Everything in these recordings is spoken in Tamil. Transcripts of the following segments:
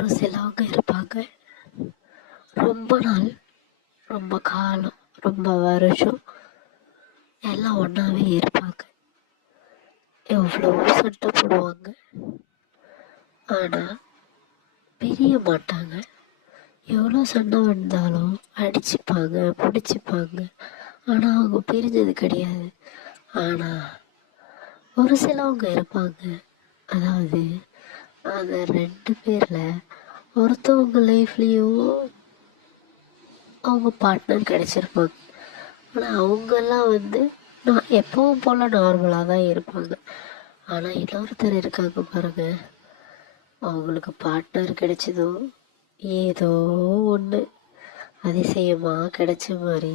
ஒரு சிலவங்க இருப்பாங்க, ரொம்ப நாள், ரொம்ப காலம், ரொம்ப வருஷம் எல்லாம் ஒன்றாவே இருப்பாங்க. எவ்வளவோ சண்டை போடுவாங்க, ஆனால் பிரிய மாட்டாங்க. எவ்வளோ சண்டை வந்தாலும் அடிச்சுப்பாங்க, பிடிச்சிப்பாங்க, ஆனால் அவங்க பிரிஞ்சது கிடையாது. ஆனால் ஒரு சிலவங்க இருப்பாங்க, அதாவது அந்த 2 பேரில் ஒருத்தவங்க லைஃப்லேயும் அவங்க பார்ட்னர் கிடச்சிருப்பாங்க. ஆனால் அவங்கெல்லாம் நான் எப்பவும் போல் நார்மலாக தான் இருப்பாங்க. ஆனால் இன்னொருத்தர் இருக்காங்க பாருங்க, அவங்களுக்கு பார்ட்னர் கிடைச்சதோ ஏதோ ஒன்று அதிசயமாக கிடைச்ச மாதிரி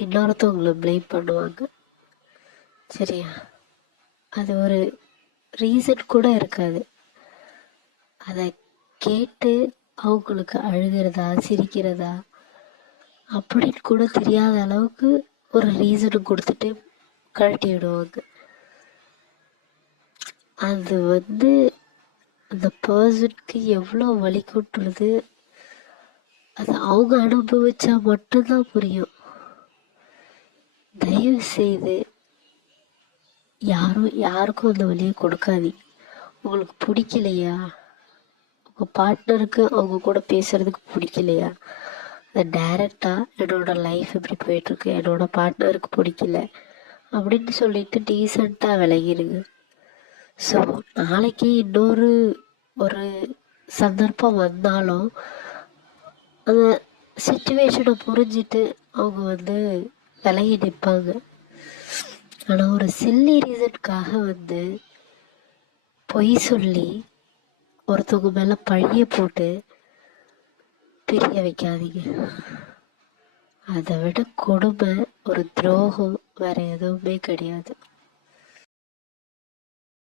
இன்னொருத்தவங்களை ப்ளேம் பண்ணுவாங்க. சரியா? அது ஒரு ரீசன் கூட இருக்காது. அதை கேட்டு அவங்களுக்கு அழுகிறதா சிரிக்கிறதா அப்படின்னு கூட தெரியாத அளவுக்கு ஒரு ரீசனும் கொடுத்துட்டு கழட்டி விடுவாங்க. அது அந்த பர்சனுக்கு எவ்வளோ வலிக்குன்றது அது அவங்க அனுபவிச்சா மட்டும்தான் புரியும். தயவு செய்து யாருக்கும் அந்த வழியை கொடுக்காதீங்க. உங்களுக்கு பிடிக்கலையா, உங்கள் பார்ட்னருக்கு அவங்க கூட பேசுறதுக்கு பிடிக்கலையா, அதை டைரக்டாக என்னோட லைஃப் இப்படி போயிட்டுருக்கு, என்னோட பார்ட்னருக்கு பிடிக்கல அப்படின்னு சொல்லிட்டு டீசெண்டாக விலகிடுங்க. ஸோ நாளைக்கு இன்னொரு ஒரு சந்தர்ப்பம் வந்தாலும் அந்த சிச்சுவேஷனை புரிஞ்சிட்டு அவங்க விலகி நிற்பாங்க. ஆனால் ஒரு சில்லி ரீசனுக்காக பொய் சொல்லி ஒருத்தவங்க மேலே பழிய போட்டு பிரிய வைக்காதீங்க. அதை விட கொடுமை ஒரு துரோகம் வேற எதுவுமே கிடையாது.